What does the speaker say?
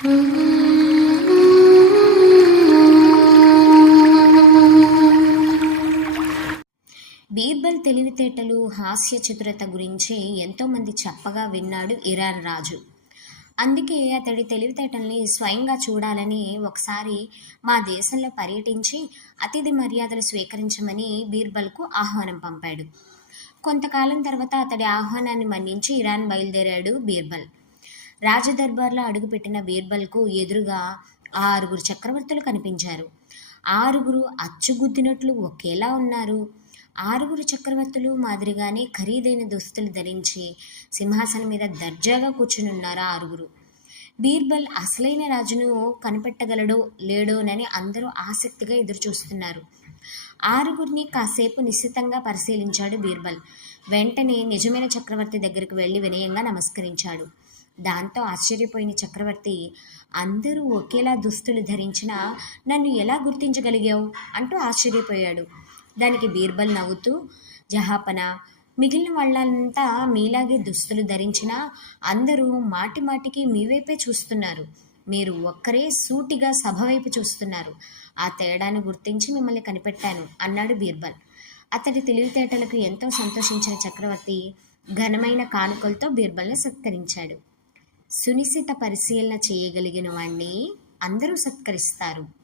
బీర్బల్ తెలివితేటలు హాస్య చతురత గురించి ఎంతోమంది చెప్పగా విన్నాడు ఇరాన్ రాజు. అందుకే అతడి తెలివితేటల్ని స్వయంగా చూడాలని ఒకసారి మా దేశంలో పర్యటించి అతిథి మర్యాదలు స్వీకరించమని బీర్బల్కు ఆహ్వానం పంపాడు. కొంతకాలం తర్వాత అతడి ఆహ్వానాన్ని మన్నించి ఇరాన్ బయలుదేరాడు బీర్బల్. రాజదర్బార్లో అడుగుపెట్టిన బీర్బల్కు ఎదురుగా ఆరుగురు చక్రవర్తులు కనిపించారు. ఆరుగురు అచ్చుగుద్దినట్లు ఒకేలా ఉన్నారు. ఆరుగురు చక్రవర్తులు మాదిరిగానే ఖరీదైన దుస్తులు ధరించి సింహాసనం మీద దర్జాగా కూర్చునున్నారు ఉన్నారు ఆరుగురు. బీర్బల్ అసలైన రాజును కనిపెట్టగలడో లేడోనని అందరూ ఆసక్తిగా ఎదురుచూస్తున్నారు. ఆరుగురిని కాసేపు నిశ్చితంగా పరిశీలించాడు బీర్బల్ వెంటనే నిజమైన చక్రవర్తి దగ్గరికి వెళ్ళి వినయంగా నమస్కరించాడు. దాంతో ఆశ్చర్యపోయిన చక్రవర్తి అందరూ ఒకేలా దుస్తులు ధరించినా నన్ను ఎలా గుర్తించగలిగావు? అంటూ ఆశ్చర్యపోయాడు. దానికి బీర్బల్ నవ్వుతూ జహాపన మిగిలిన వాళ్ళంతా మీలాగే దుస్తులు ధరించినా అందరూ మాటి మాటికి మీ వైపే చూస్తున్నారు. మీరు ఒక్కరే సూటిగా సభ వైపు చూస్తున్నారు. ఆ తేడాను గుర్తించి మిమ్మల్ని కనిపెట్టాను అన్నాడు బీర్బల్. అతడి తెలివితేటలకు ఎంతో సంతోషించిన చక్రవర్తి ఘనమైన కానుకలతో బీర్బల్ని సత్కరించాడు. సునిశ్చిత పరిశీలన చేయగలిగిన వాణ్ణి అందరూ సత్కరిస్తారు.